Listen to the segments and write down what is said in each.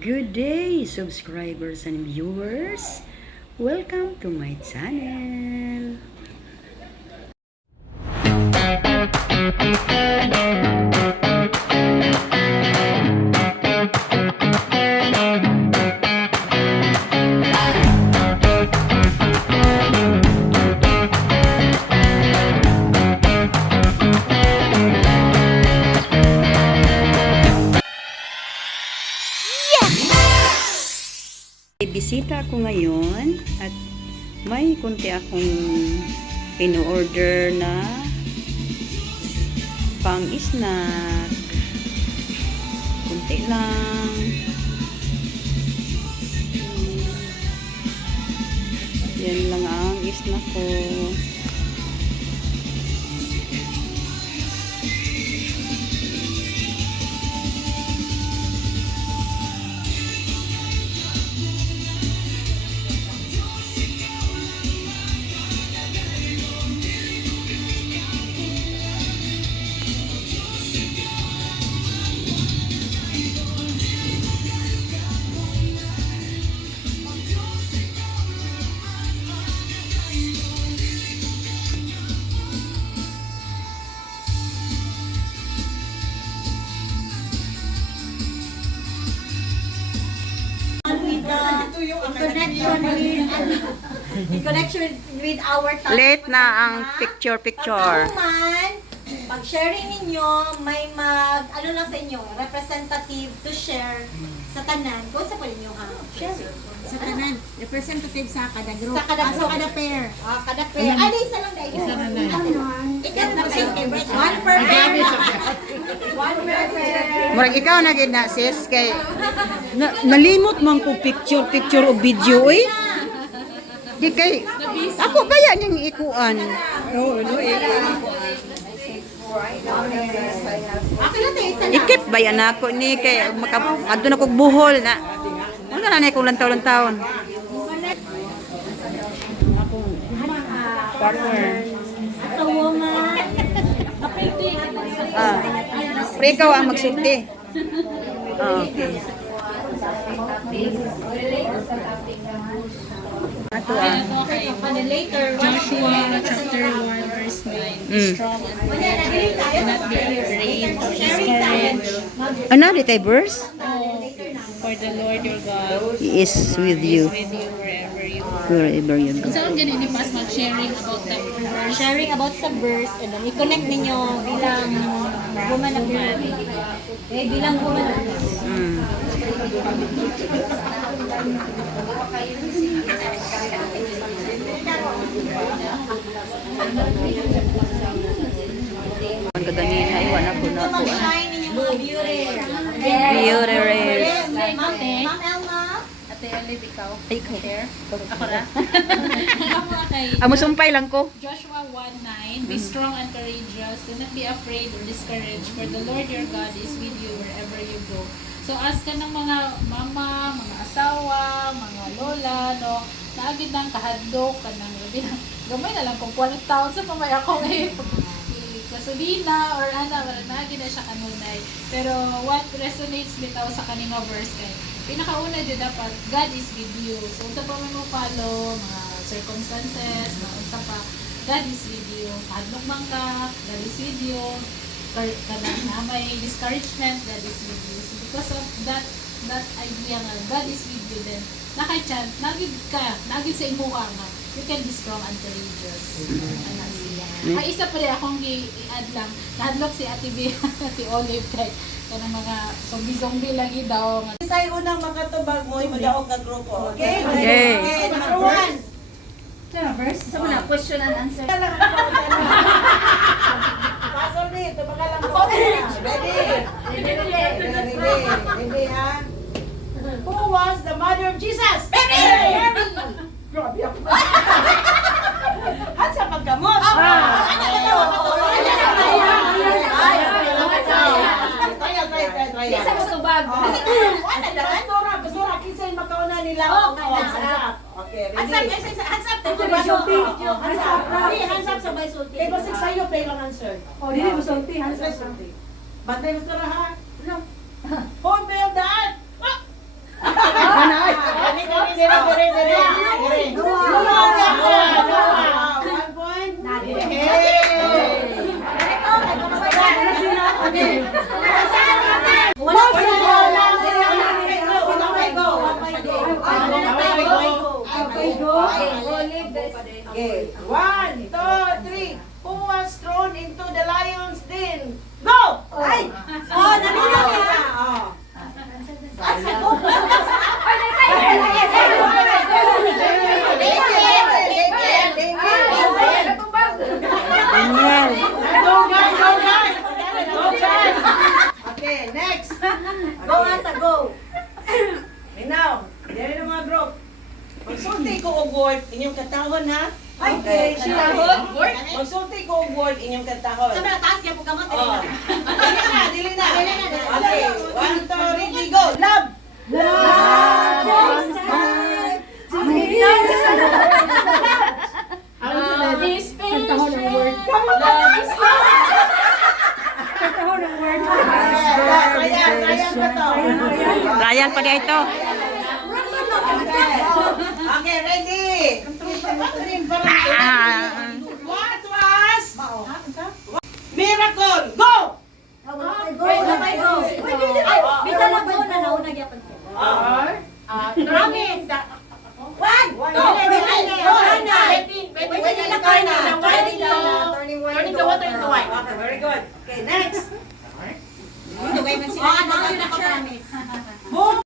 Good day, subscribers and viewers. Welcome to my channel. Bisita ako ngayon at may kunti akong in-order na pang-snack. Kunti lang. Yan lang ang snack ko. In connection with our topic. Late na ang picture. Pag sharing ninyo, may ano lang sa inyo, representative to share sa tanan. Kung sa pwede nyo share. Sa tanan, representative sa kada group. Sa kada group. Kada pair. Kada pair. Ay, isa lang dahil. Isa lang dahil. Ikaw representative. One per pair. One per pair. Murag ikaw na gid na sis kay nalimot man ko picture o video eh. Di kay ako ba yan yung ikuan? Oo, no, Ikip ba yan ako ni kay adto na kog buhol na. Wala na nay kong lantaw-lantawon. Partner. Sa woman. Pre ikaw ang magsulti. Okay. Ato Later. Joshua chapter 1 verse 9. Strong and not be afraid or discouraged. Ano di kay verse? For the Lord your God He is with you is with you wherever you are. wherever you go. So, ang ganun ni Pas mag-sharing about the verse. Sharing about sa verse and then i-connect ninyo bilang woman of God. Bilang woman of God. Ang kaganina iwan ako na po. Mag-shine ninyo mga beauty. Beauty rays. Ma'am Elma. Ate Olive, ikaw. Ay, ikaw. Share. Ako na. Ako kay Amo sumpay lang ko. Joshua 1:9. Be strong and courageous. Do not be afraid or discouraged. For the Lord your God is with you wherever you go. So, as ka ng mga mama, mga asawa, mga lola, no, naagid ng kahadlok, kanang gamay na lang kung 40 taon sa pamaya ko gasolina or naagid na siya kanunay. Pero what resonates bitaw sa kanina verse kay pinakauna dyan dapat, God is with you. So, unsa pa mo follow, mga circumstances, mga unsa pa, God is with you. Kahadlok man ka, God is with you. Kanang na may discouragement, God is with you. So, because of that idea nga, God is with you, then, nakay-chan, nagid sa imuha nga, you can be strong and courageous. Ano siya. Ay, isa pa rin akong i-add lang, kahadlok si Ate B, Ate Olive, kay kanang mga zombie-zombie lagi daw. Say unang makatubag mo, madaog ka grupo. Okay? Okay. Number one. Sa muna, question and answer. Pasol dito, baka lang po. Ready, ha? Who was the mother of Jesus? Mary! Grabe ako. At sa pagkamot. Isa mo tubag. Basura, kinsa yung makauna nila. Okay, ready? Hands up. Hands up sabay sulti. Kaya basig sa'yo, play lang answer. Dili mo sulti, hands up. Bantay mo sa ha? Hold me on the earth. go. Now, dere na mga group. Magsulti ko og word inyong katahon ha. Okay, magsulti ko og word inyong katahon. Sabi na, taas niya po kamot. Oh. Dili na. Okay, 1, 2, ready, go. Love. This page. Trial pa niya ito. Okay, ready. What was miracle? Go! Bisa na go na nauna gyapon siya. Promise. One, two, Turning the water into wine. Okay, very good. Okay, next. Who?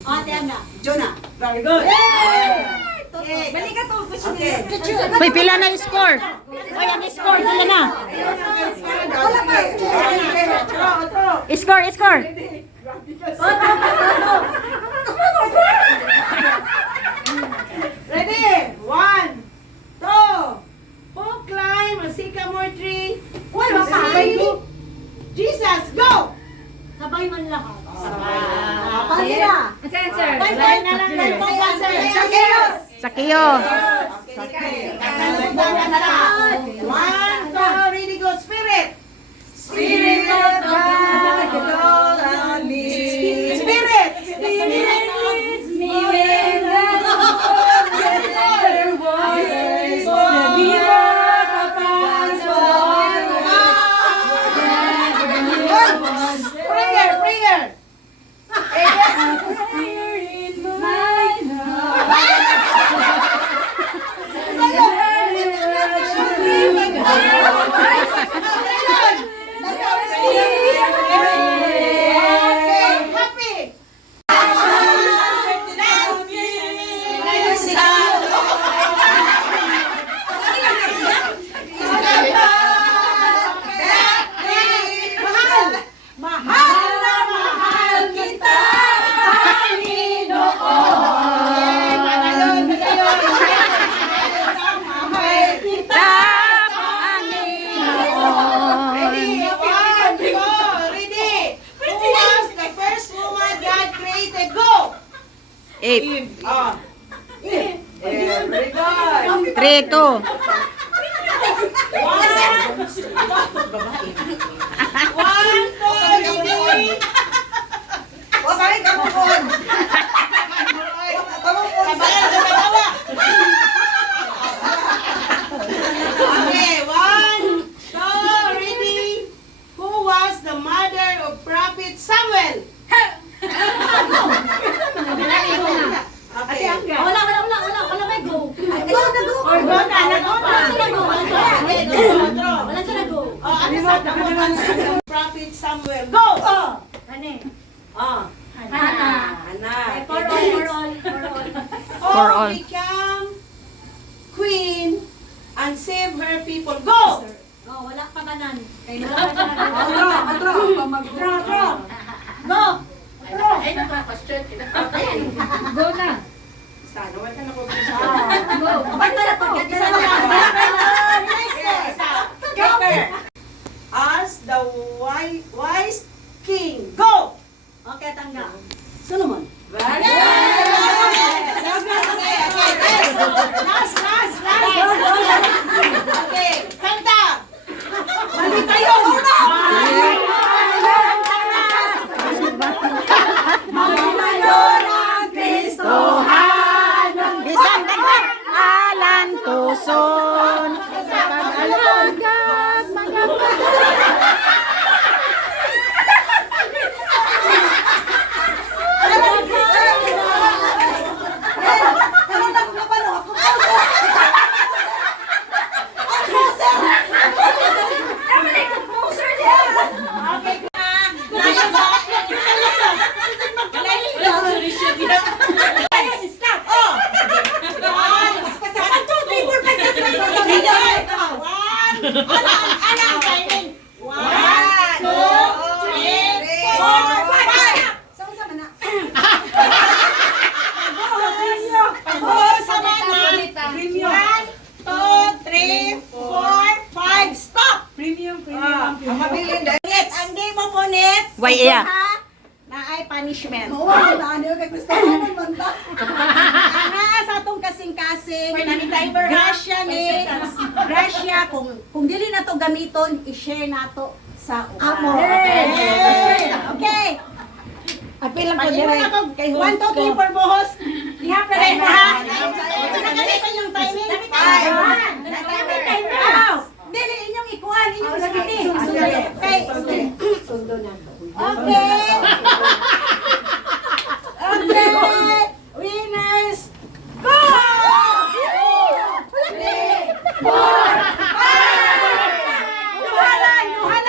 Jonah. Very good. Okay. Okay. Uy, pila na yung score? Uy, ang score, pila na? Score, score. Ready? 1, 2. Who climb a sycamore tree? Jesus, go! Sabay man lahat. Sabay. Answer. Bye na lang. Sakyo. One, two, ready, go, spirit. Spirit of God, blow on me. Spirit. Prayer. Happy. Mahal na mahal kita, Panginoon. Pagayon. Mahal kita, Ready? 1, 2, ready. Who was the first woman God created? Go! 8, Oh. Very good. 3, 2. 1, 2, ready. Okay, kamukon. Okay, 1, 2, ready. Who was the mother of Prophet Samuel? Okay. Wala may go. Go na go. Or go na. Wala siya na go. Oh, ano sa Prophet Samuel? Go! Ano eh? Hana. For all. For all. Become queen and save her people. Go! Oh, wala pa kanan. Kay wala pa siya na go. Draw. Go. Go na. Sana, wala na ko Go. Basta na to. Isa na lang. As the wise king. Go! Okay, tangga. Solomon. Very good! Last! Okay, kanta! Mali kayo! Bisan dagdag alan tuson. Pag-alagad magapag. Ana sa atong kasing-kasing. Grasya ni. Grasya kung dili na to gamiton, i-share nato sa uban. Okay. Apil lang ko Pag-iwan direct ako, kay 1, 2, host 3, ko. 4 buhos. Ihap na rin ha. Sa ganito yung timing. Dili, inyong ikuan, inyong sabihin. Okay. Okay. Okay. Winners. Go! 3, 4, 5. Duha lang. Ay,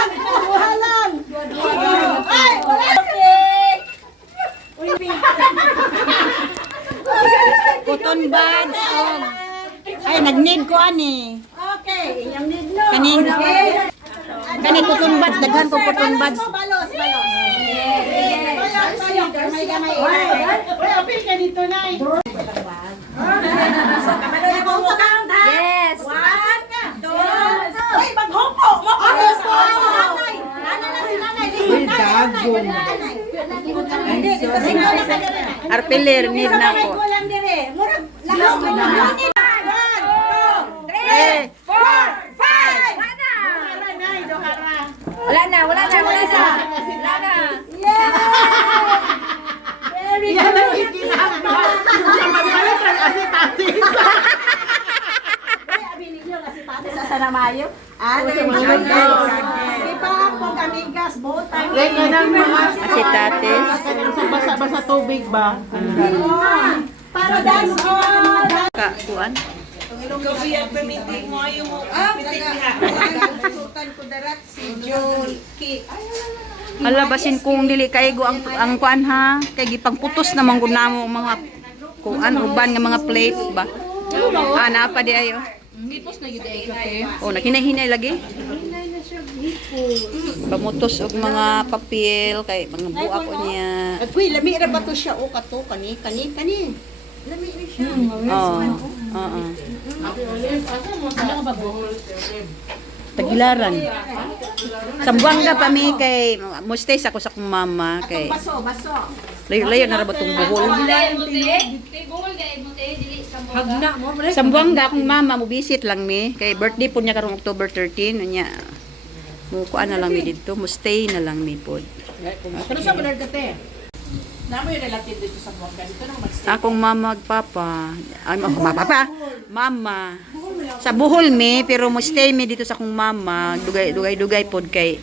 wala. Cotton buds. Ay, nag-need ko ani. Okay, inyong need no. Kani cotton buds, daghan ko cotton buds. Balos. Gamay. Uy, apil ka dito, Nay. Yes. 1, 2. Uy, maghumpo. Hindi, dito sa inyo na Arpeler, need na ko. Murag, lakas mo na. 1, 2, 3, 4, 5. Wala na. Yeah! Very good. Uy, abiling nyo kasi pati sa Sanamayo. Diba, pag amigas, both time. Si tatis. Basa tubig ba? Para that's all. Kuan. Gabi ang pamitig mo yung pitik niya. Hala basin kung dili kaigo ang kuan ha. Kay gipangputos naman gud namo mga kuan uban nga mga plate ba. Napa di ayo. Nipos na yun ay kape. Oh, nakinahinay lagi. Pamutos og mga papel kay mga buak ko niya. Uy, lami ra ba to siya? O, kato, kani. Lami rin siya. Oo. Tagilaran. Sambuanga pa mi kay mustay ako sa kong mama kay Baso. layo-layo na ra ba tong buhol. Hagna mo. Sambuanga akong mama mo visit lang mi kay birthday po niya karong October 13 unya. Mo kuan na lang mi dito, mo stay na lang mi pod. Pero sa Bernard Kate, namo yung relative dito sa Buanga. Dito nang mag-stay. Akong mama ug papa. Ay papa. Mama. Sa Bohol mi pero mo stay mi dito sa akong mama, dugay pod kay.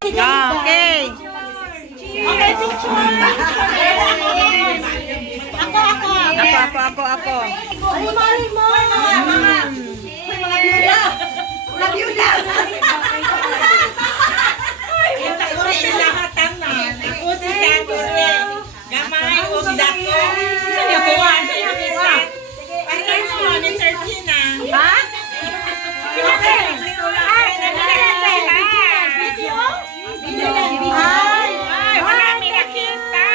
Okay. Okay, picture. Ako. Ay, mari mo. Mga byuda. Lahatan na. Ikot si Tatore. Gamay o dako. Sanya kuwan. Parang mo, ni Sergina. Ha? Okay. Ay, wala may nakita.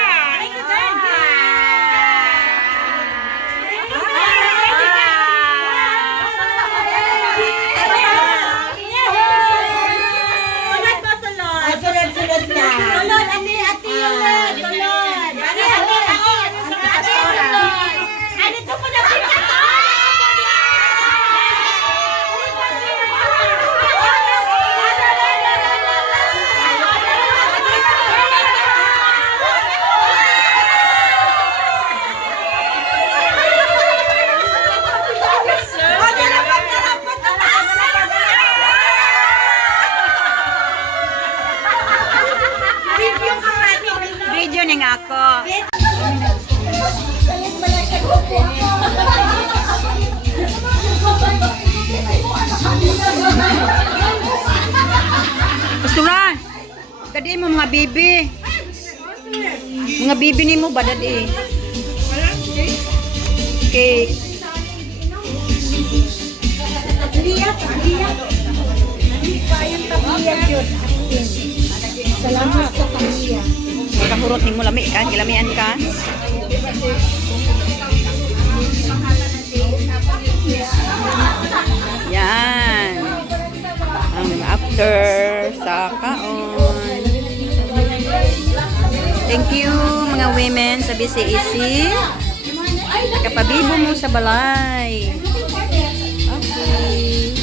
Sunod na. Sunod, ati yun. Sunod. Ati, sunod. Ano ito mo na pika? Video ning ako. Pasturan. Dadi mo mga bibi. Mga bibi nimo ba dadi? Cake. Salamat sa pamilya. Kahurot nimo lami ka, gilamian ka. Yan. Ang after sa kaon. Thank you mga mga women sa BCEC. Kapabibo mo sa balay. Okay.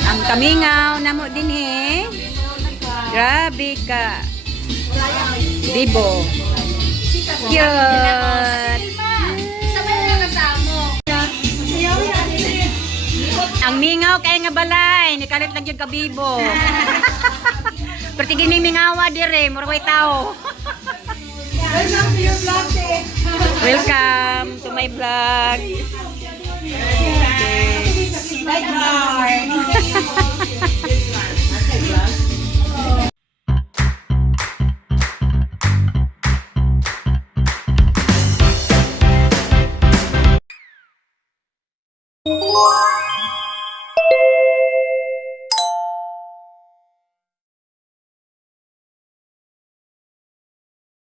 Ang kamingaw namo din eh. Grabe ka. Bibo. Cute. Ang mingaw kay nga balay, ni kalit lang yung kabibo. Pero tigini mingawa dire, murway tao. Welcome to my vlog. Okay.